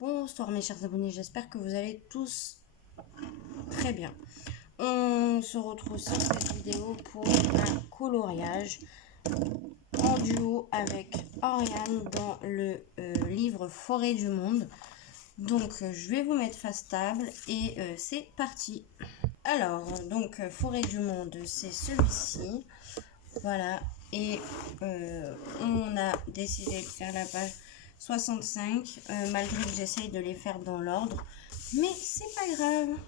Bonsoir mes chers abonnés, j'espère que vous allez tous très bien. On se retrouve sur cette vidéo pour un coloriage en duo avec Oriane dans le livre Forêt du Monde. Donc je vais vous mettre face table et c'est parti. Alors donc Forêt du Monde, c'est celui-ci. Voilà, et on a décidé de faire la page 65, malgré que j'essaye de les faire dans l'ordre, mais c'est pas grave.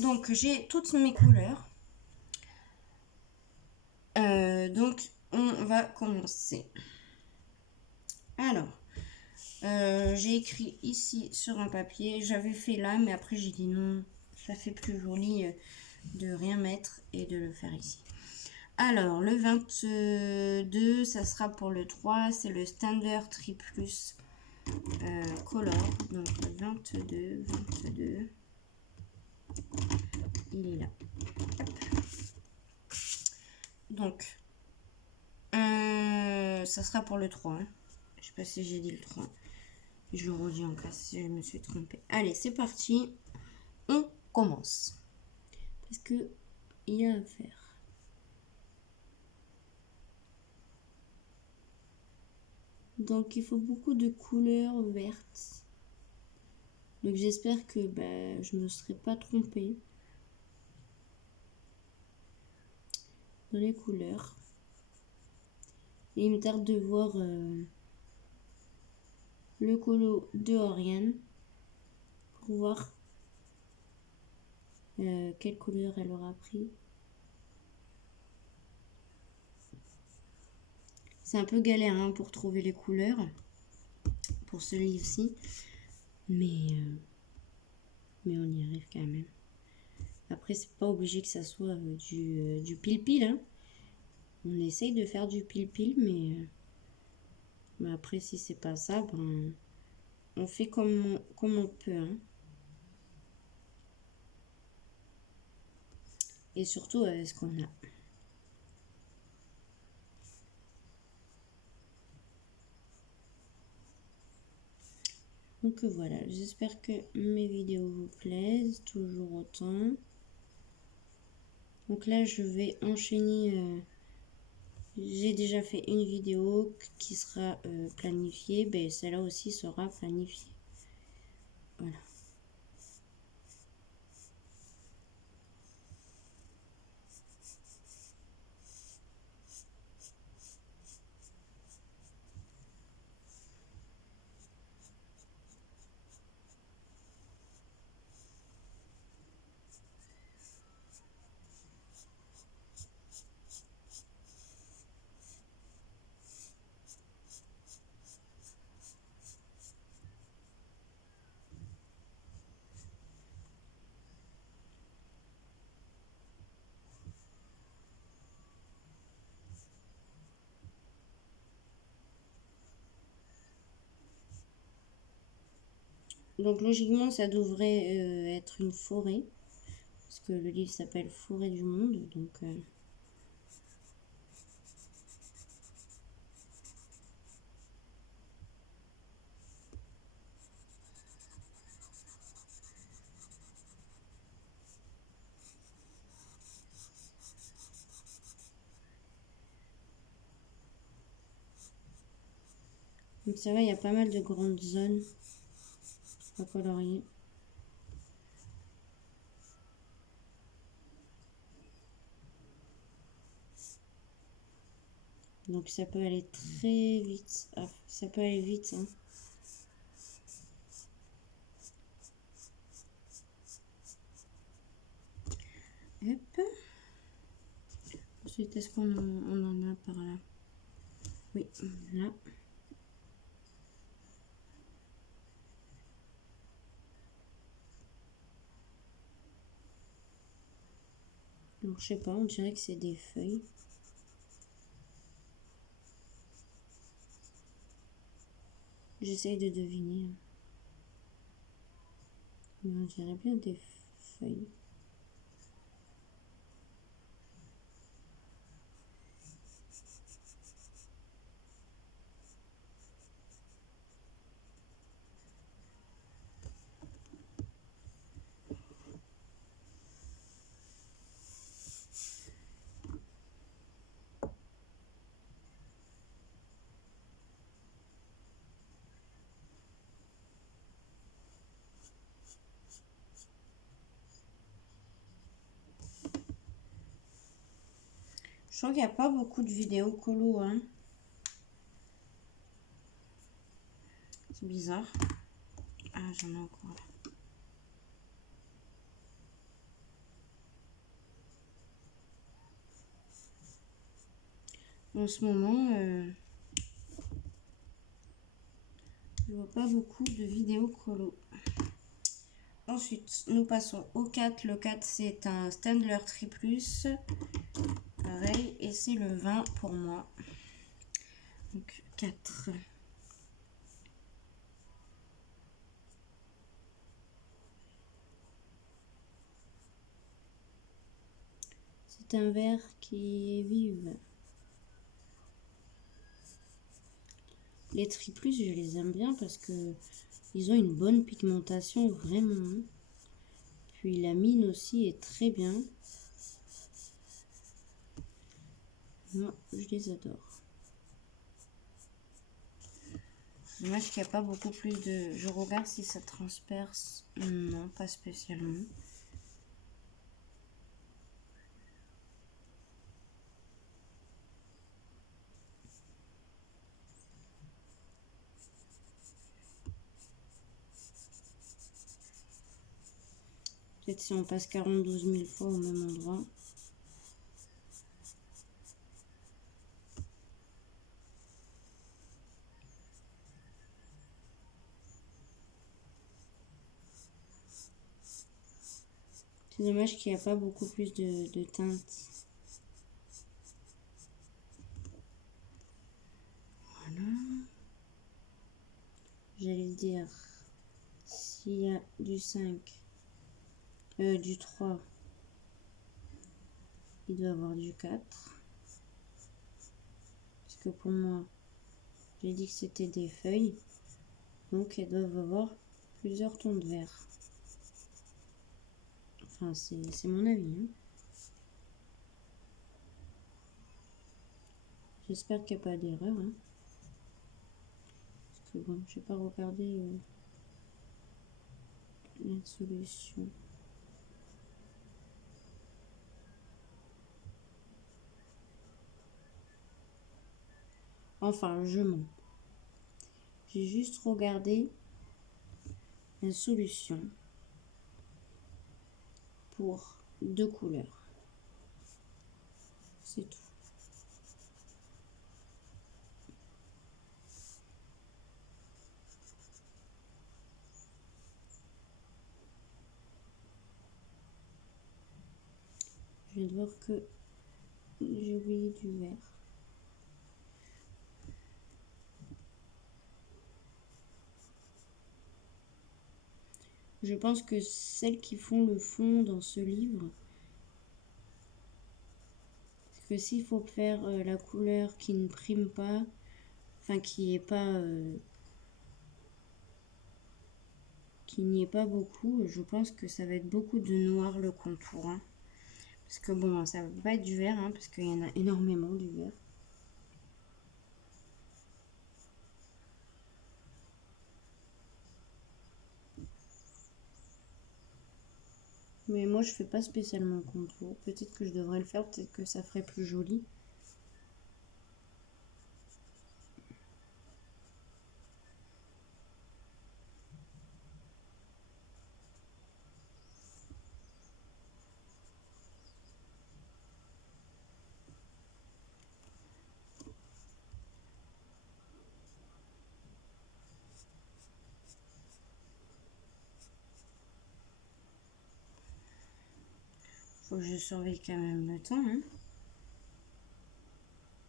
Donc j'ai toutes mes couleurs. Donc on va commencer. Alors, j'ai écrit ici sur un papier, j'avais fait là, mais après j'ai dit non, ça fait plus joli de rien mettre et de le faire ici. Alors, le 22, ça sera pour le 3, c'est le Standard Triplus Color. Donc, le 22, il est là. Hop. Donc, ça sera pour le 3. Hein. Je sais pas si j'ai dit le 3. Je le redis en cas si je me suis trompée. Allez, c'est parti. On commence. Parce que il y a à faire. Donc il faut beaucoup de couleurs vertes. Donc j'espère que je ne me serai pas trompée dans les couleurs. Et il me tarde de voir le colo de Oriane pour voir quelle couleur elle aura pris. C'est un peu galère hein, pour trouver les couleurs pour ce livre-ci. Mais on y arrive quand même. Après, c'est pas obligé que ça soit du pile-pile. Hein. On essaye de faire du pile-pile, mais après, si c'est pas ça, on fait comme on peut. Hein. Et surtout avec ce qu'on a. Donc voilà, j'espère que mes vidéos vous plaisent, toujours autant. Donc là, je vais enchaîner. J'ai déjà fait une vidéo qui sera planifiée. Celle-là aussi sera planifiée. Voilà. Donc logiquement, ça devrait être une forêt. Parce que le livre s'appelle Forêt du Monde. Donc ça va, il y a pas mal de grandes zones à colorier. Donc ça peut aller très vite. Ah, ça peut aller vite. Hein. Hop. Ensuite, est-ce qu'on en a par là? Oui, là. Donc je sais pas, on dirait que c'est des feuilles. J'essaye de deviner. Mais on dirait bien des feuilles. Je trouve qu'il n'y a pas beaucoup de vidéos colo, hein. C'est bizarre. Ah, j'en ai encore là. En ce moment, je vois pas beaucoup de vidéos colo. Ensuite, nous passons au 4. Le 4, c'est un Standler Triplus. Pareil, et c'est le 20 pour moi. Donc 4. C'est un vert qui est vive. Les Triplus, je les aime bien parce que ils ont une bonne pigmentation, vraiment. Puis la mine aussi est très bien. Moi, je les adore. Dommage qu'il n'y a pas beaucoup plus de... Je regarde si ça transperce. Non, pas spécialement. Peut-être si on passe 42 000 fois au même endroit. C'est dommage qu'il n'y a pas beaucoup plus de teintes. Voilà. J'allais dire, s'il y a du 5, du 3, il doit avoir du 4. Parce que pour moi, j'ai dit que c'était des feuilles. Donc elles doivent avoir plusieurs tons de vert. Enfin, c'est mon avis. Hein. J'espère qu'il n'y a pas d'erreur. Hein. Parce que bon, je n'ai pas regardé la solution. Enfin, je mens. J'ai juste regardé la solution pour 2 couleurs. C'est tout. Je viens de voir que j'ai oublié du vert. Je pense que celles qui font le fond dans ce livre, parce que s'il faut faire la couleur qui ne prime pas, enfin qui est pas, qui n'y est pas beaucoup, je pense que ça va être beaucoup de noir le contour. Hein. Parce que bon, ça va pas être du vert, hein, parce qu'il y en a énormément du vert. Mais moi, je fais pas spécialement le contour. Peut-être que je devrais le faire, peut-être que ça ferait plus joli. Faut que je surveille quand même le temps. Hein.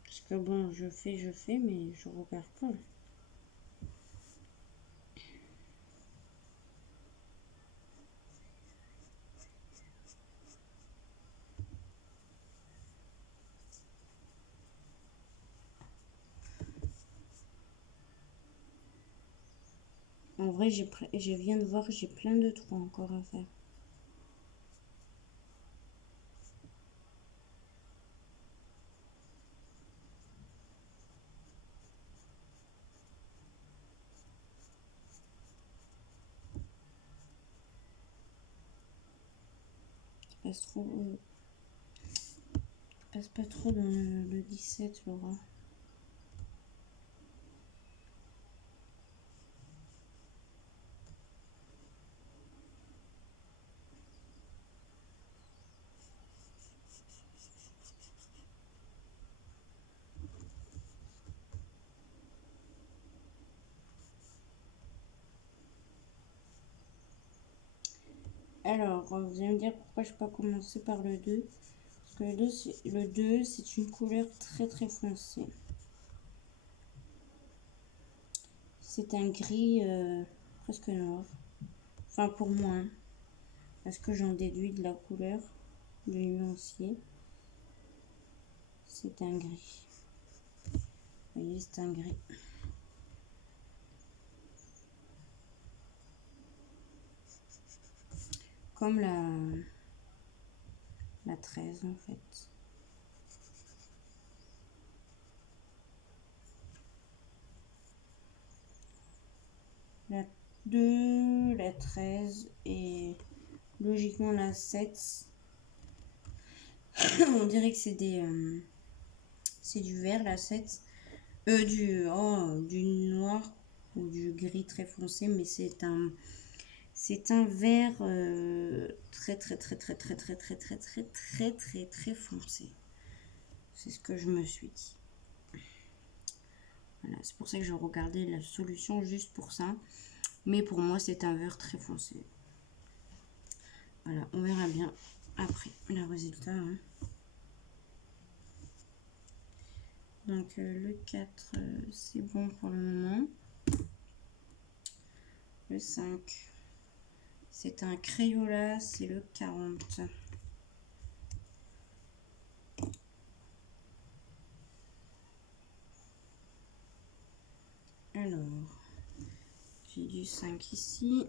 Parce que bon, je fais, mais je regarde pas. En vrai, je viens de voir, j'ai plein de trous encore à faire. passe pas trop dans le 17, Laura. Alors, vous allez me dire pourquoi je n'ai pas commencé par le 2. Parce que le 2, c'est une couleur très très foncée. C'est un gris presque noir. Enfin, pour moi, hein, parce que j'en déduis de la couleur de nuancier. C'est un gris. Vous voyez, c'est un gris. Comme la 13 en fait. La 2, la 13 et logiquement la 7. On dirait que c'est du vert la 7. Du noir ou du gris très foncé, mais c'est un vert très très très très très très très très très très très très foncé. C'est ce que je me suis dit. Voilà, c'est pour ça que je regardais la solution juste pour ça. Mais pour moi, c'est un vert très foncé. Voilà, on verra bien après le résultat. Hein. Donc le 4, c'est bon pour le moment. Le 5, c'est un Crayola, c'est le 40. Alors, j'ai du 5 ici.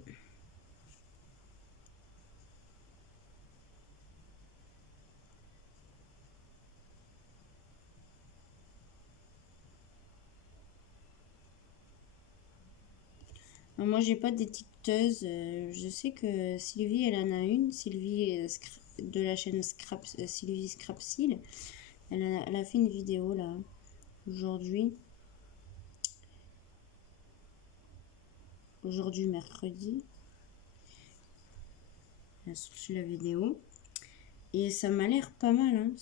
Moi, j'ai pas d'étiqueteuse. Je sais que Sylvie, elle en a une. Sylvie de la chaîne Sylvie Scrapsil. Elle a fait une vidéo là, aujourd'hui. Aujourd'hui, mercredi. Elle a sorti la vidéo. Et ça m'a l'air pas mal, hein,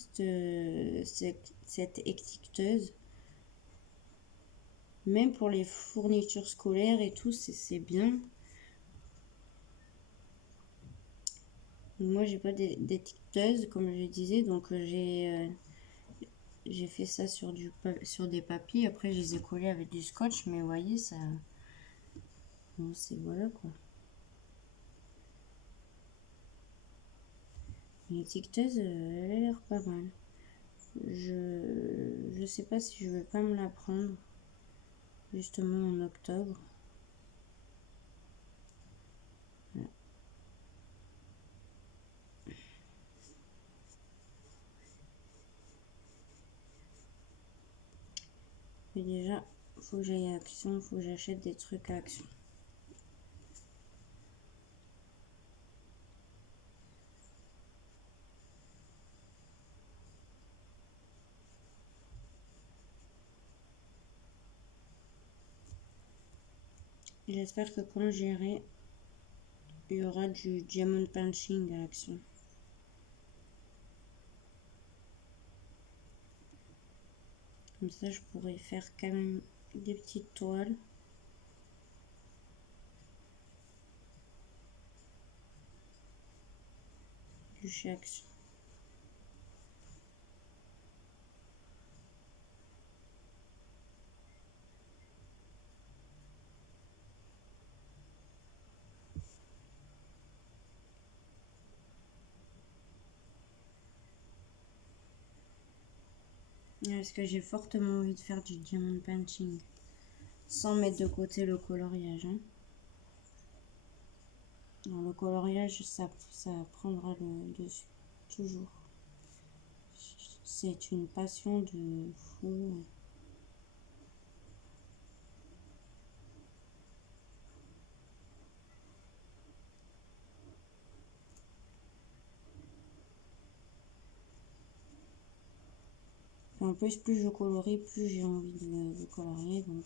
cette étiqueteuse. Même pour les fournitures scolaires et tout, c'est bien. Moi, j'ai pas d'étiqueteuse, comme je disais, donc j'ai fait ça sur des papiers. Après, je les ai collés avec du scotch, mais vous voyez, ça... Bon, c'est voilà, quoi. L'étiqueteuse, elle a l'air pas mal. Je sais pas si je vais pas me la prendre, justement, en octobre. Voilà. Mais déjà, faut que j'aille à Action, faut que j'achète des trucs à Action. J'espère que quand j'irai, il y aura du diamond punching à Action. Comme ça, je pourrais faire quand même des petites toiles. Du chez Action. Parce que j'ai fortement envie de faire du diamond punching. Sans mettre de côté le coloriage. Hein. Non, le coloriage, ça prendra le dessus. Toujours. C'est une passion de fou. En plus, plus je colorie, plus j'ai envie de colorier. Donc,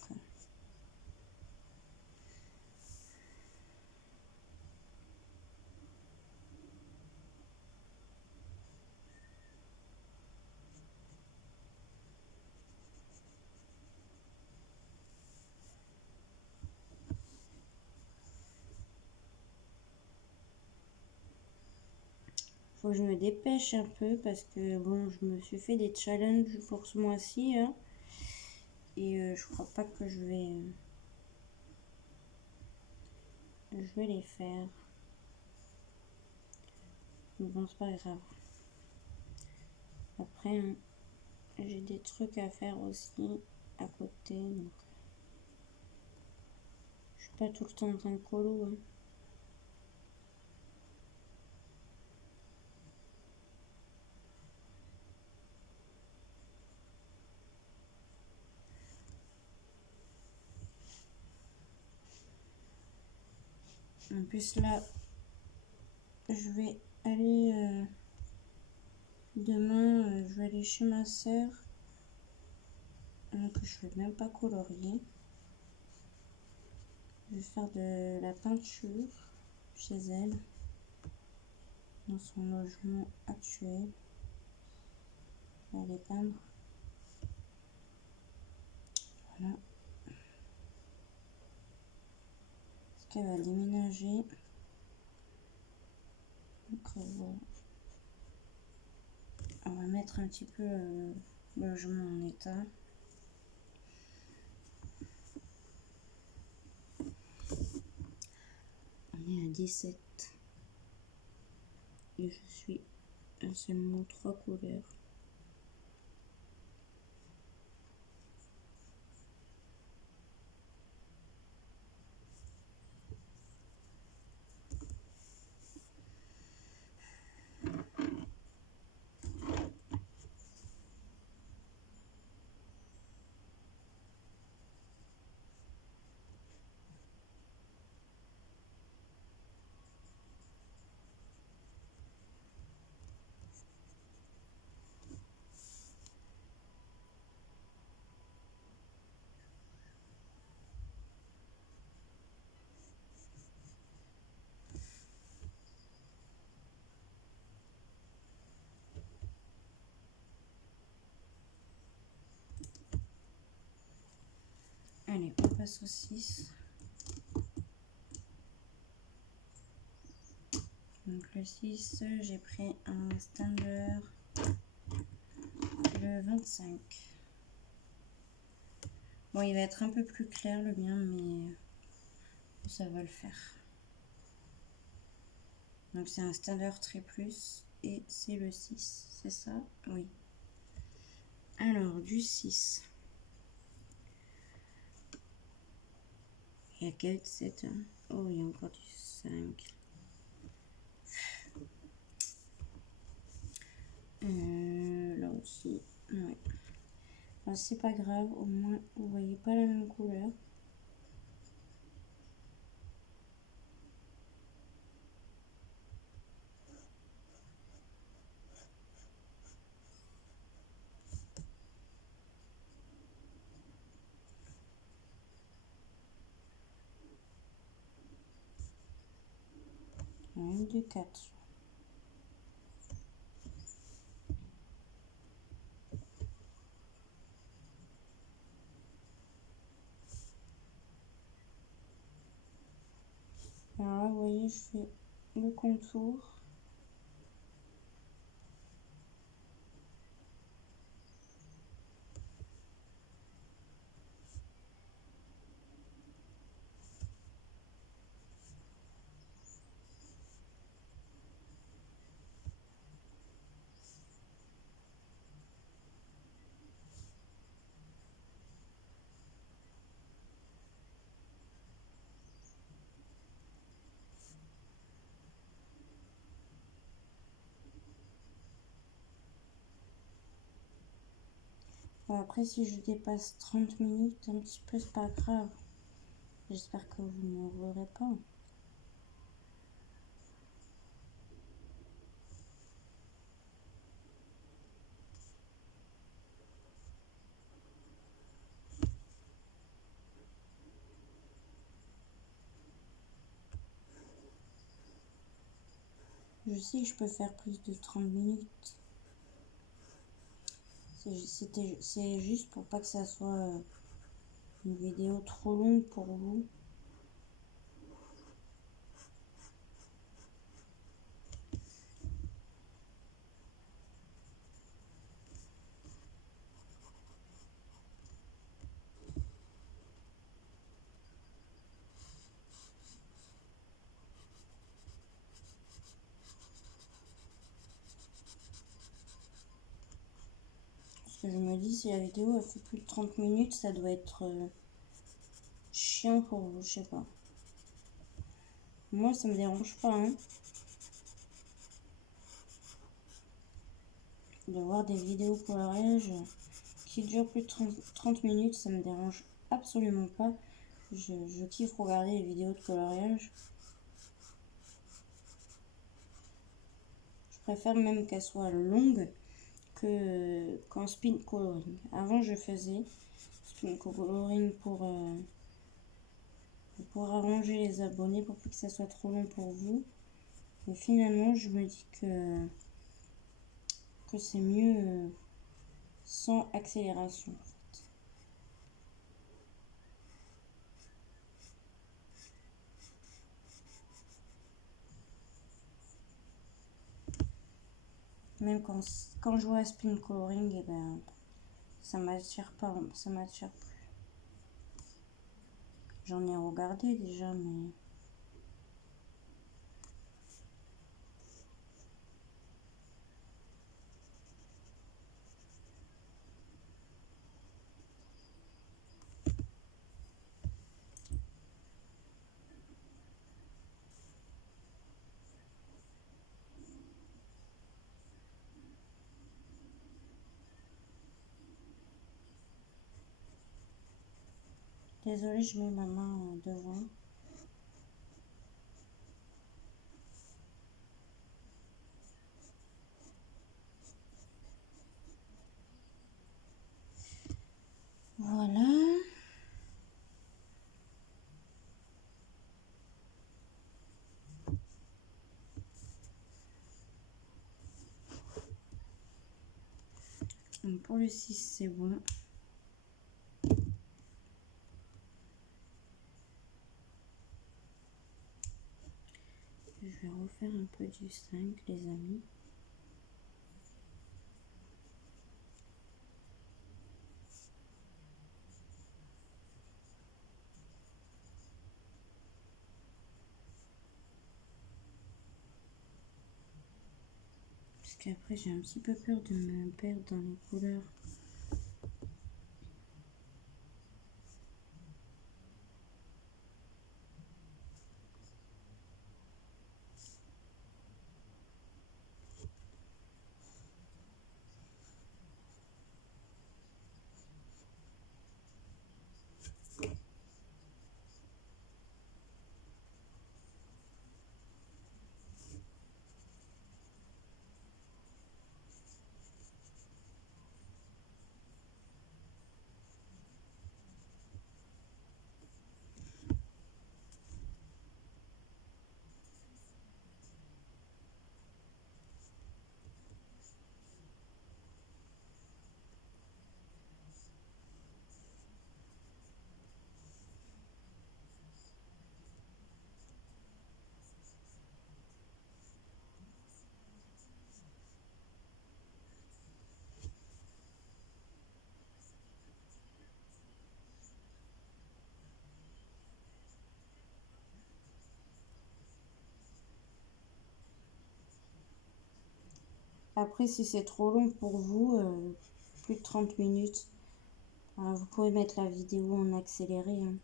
faut que je me dépêche un peu parce que bon, je me suis fait des challenges pour ce mois-ci. Hein, et je crois pas que je vais les faire. Mais bon, c'est pas grave. Après, hein, j'ai des trucs à faire aussi à côté. Donc, je suis pas tout le temps en train de colo. Hein. En plus, là, je vais aller demain, je vais aller chez ma soeur. Donc, je vais même pas colorier. Je vais faire de la peinture chez elle, dans son logement actuel. Je vais aller peindre. Voilà. Parce qu'elle va déménager. Donc, voilà. On va mettre un petit peu le logement en état. On est à 17. Et je suis à seulement 3 couleurs. Allez, on passe au 6. Donc le 6, j'ai pris un Stander le 25. Bon, il va être un peu plus clair le mien, mais ça va le faire. Donc c'est un Stander très plus et c'est le 6, c'est ça? Oui. Alors, du 6. Il y a 4, 7. Oh, il y a encore du 5. Là aussi. Ouais. Enfin, c'est pas grave, au moins vous voyez pas la même couleur. Une de 4. Alors là, vous voyez, je fais le contour. Bon, après, si je dépasse 30 minutes, un petit peu, c'est pas grave. J'espère que vous ne m'en voudrez pas. Je sais que je peux faire plus de 30 minutes. C'est juste pour pas que ça soit une vidéo trop longue pour vous. Parce que je me dis, si la vidéo elle fait plus de 30 minutes, ça doit être chiant pour vous, je sais pas. Moi, ça me dérange pas, hein, de voir des vidéos coloriage qui durent plus de 30 minutes, ça me dérange absolument pas. Je kiffe regarder les vidéos de coloriage. Je préfère même qu'elles soient longues qu'en spin coloring. Avant, je faisais spin coloring pour arranger les abonnés, pour pas que ça soit trop long pour vous. Et finalement, je me dis que c'est mieux sans accélération. En fait. Même quand je vois à spin coloring, et ben, ça m'attire pas, ça m'attire plus. J'en ai regardé déjà, mais désolée, je mets ma main devant. Voilà. Donc pour le 6, c'est bon. Je vais refaire un peu du 5, les amis. Parce qu'après, j'ai un petit peu peur de me perdre dans les couleurs. Après, si c'est trop long pour vous, plus de 30 minutes, vous pouvez mettre la vidéo en accéléré. Hein.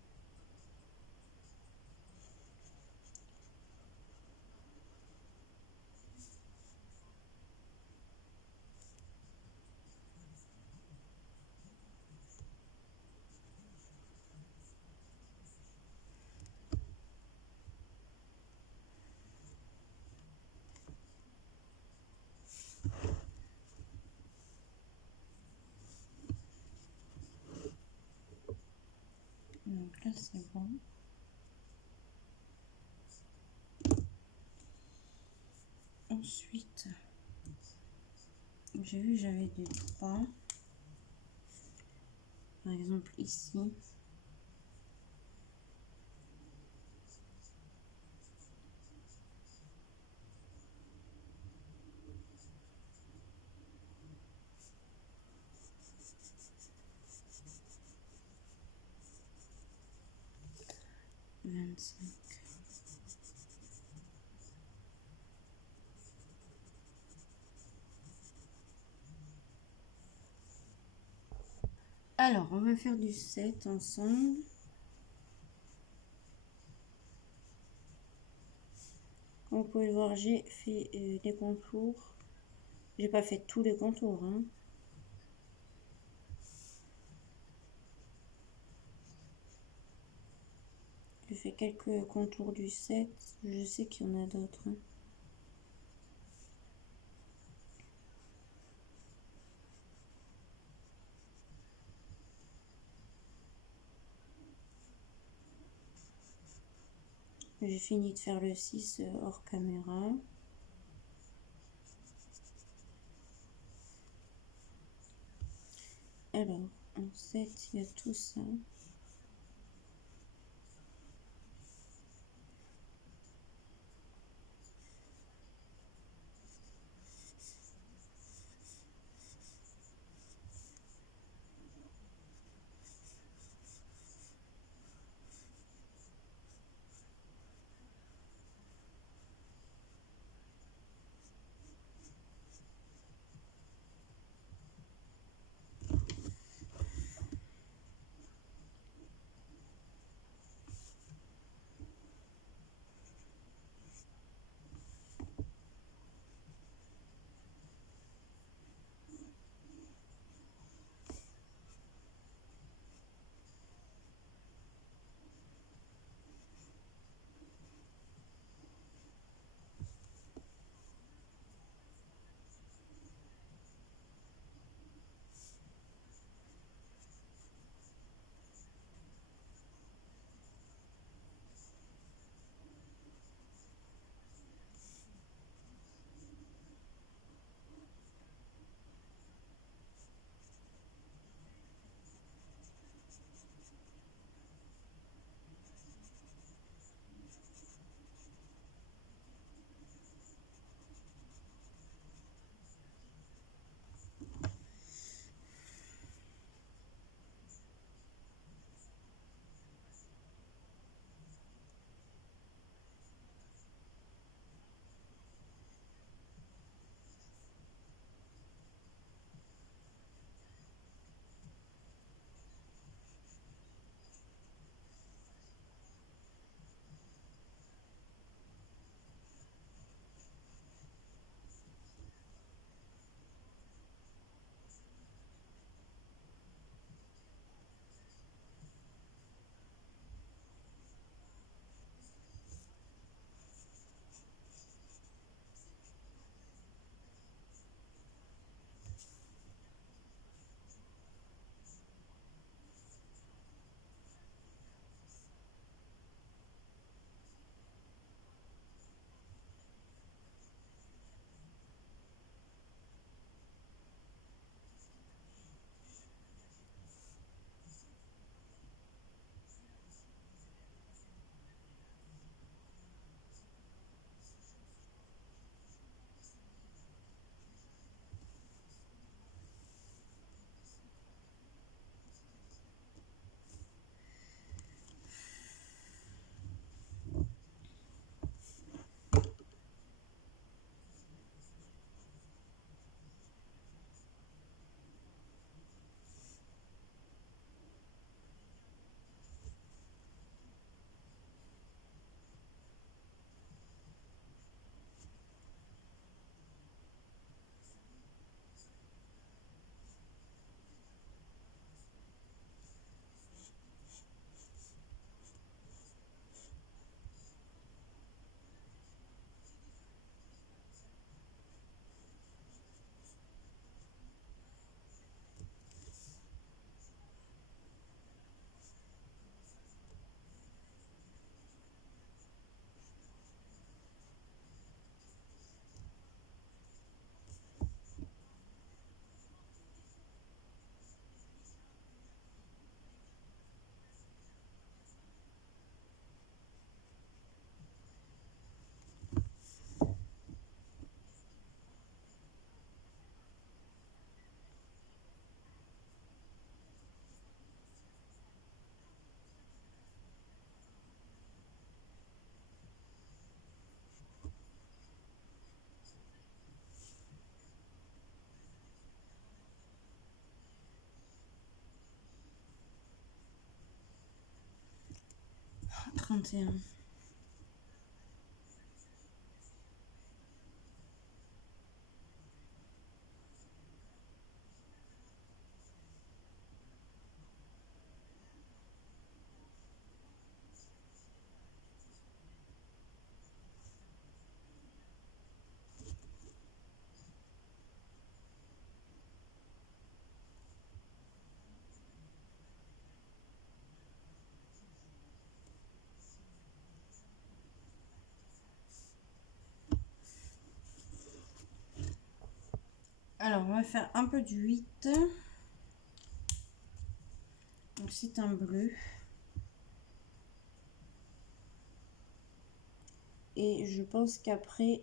Donc là, c'est bon. Ensuite, j'ai vu que j'avais des 3. Par exemple ici. Alors, on va faire du 7 ensemble. Comme vous pouvez voir, j'ai fait les contours. J'ai pas fait tous les contours, hein. J'ai fait quelques contours du 7. Je sais qu'il y en a d'autres, hein. J'ai fini de faire le 6 hors caméra. Alors, en 7, il y a tout ça. 31. Alors, on va faire un peu du 8. Donc, c'est un bleu. Et je pense qu'après,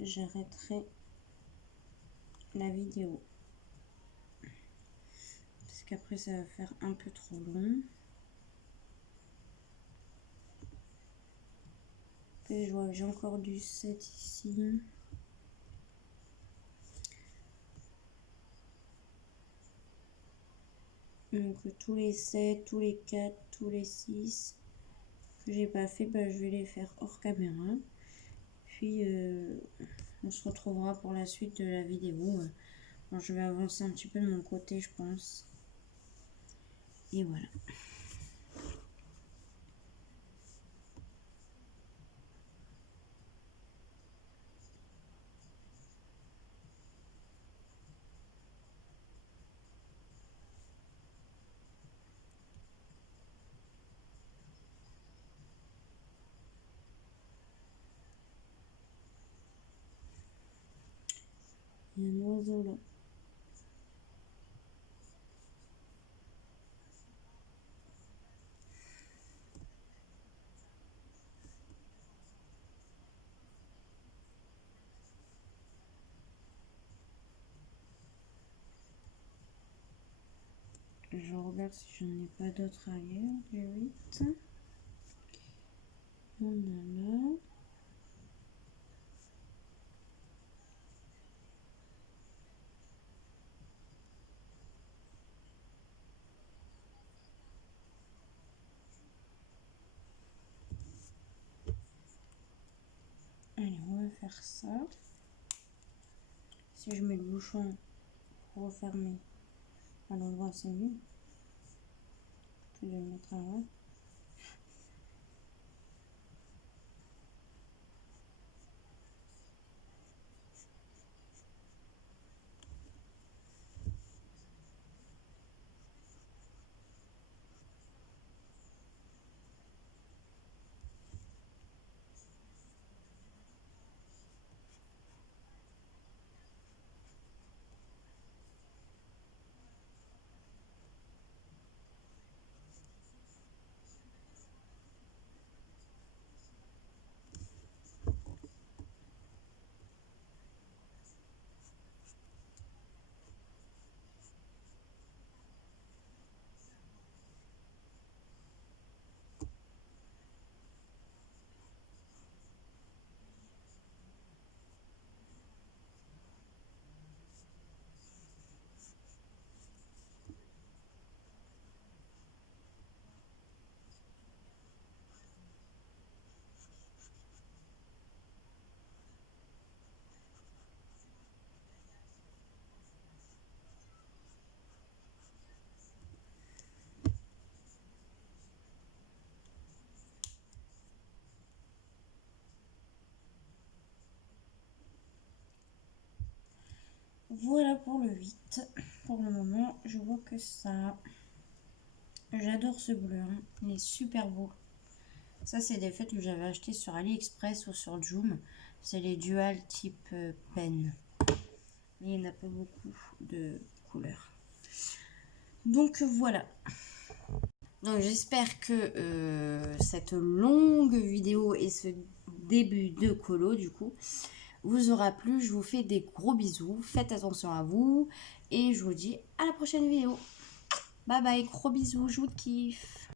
j'arrêterai la vidéo. Parce qu'après, ça va faire un peu trop long. Et je vois que j'ai encore du 7 ici. Donc tous les 7, tous les 4, tous les 6 que j'ai pas fait, bah, je vais les faire hors caméra. Puis on se retrouvera pour la suite de la vidéo. Bon, je vais avancer un petit peu de mon côté, je pense. Et voilà. Il y a un oiseau là. Je regarde si j'en ai pas d'autres ailleurs. Du 8. On a là. Allez, on va faire ça. Si je mets le bouchon pour refermer à l'endroit, c'est mieux. Je vais le mettre là. Voilà pour le 8. Pour le moment, je vois que ça. J'adore ce bleu. Hein. Il est super beau. Ça, c'est des fêtes que j'avais acheté sur AliExpress ou sur Joom. C'est les dual type pen. Mais il n'y en a pas beaucoup de couleurs. Donc voilà. Donc j'espère que cette longue vidéo et ce début de colo du coup vous aura plu. Je vous fais des gros bisous. Faites attention à vous. Et je vous dis à la prochaine vidéo. Bye bye. Gros bisous. Je vous kiffe.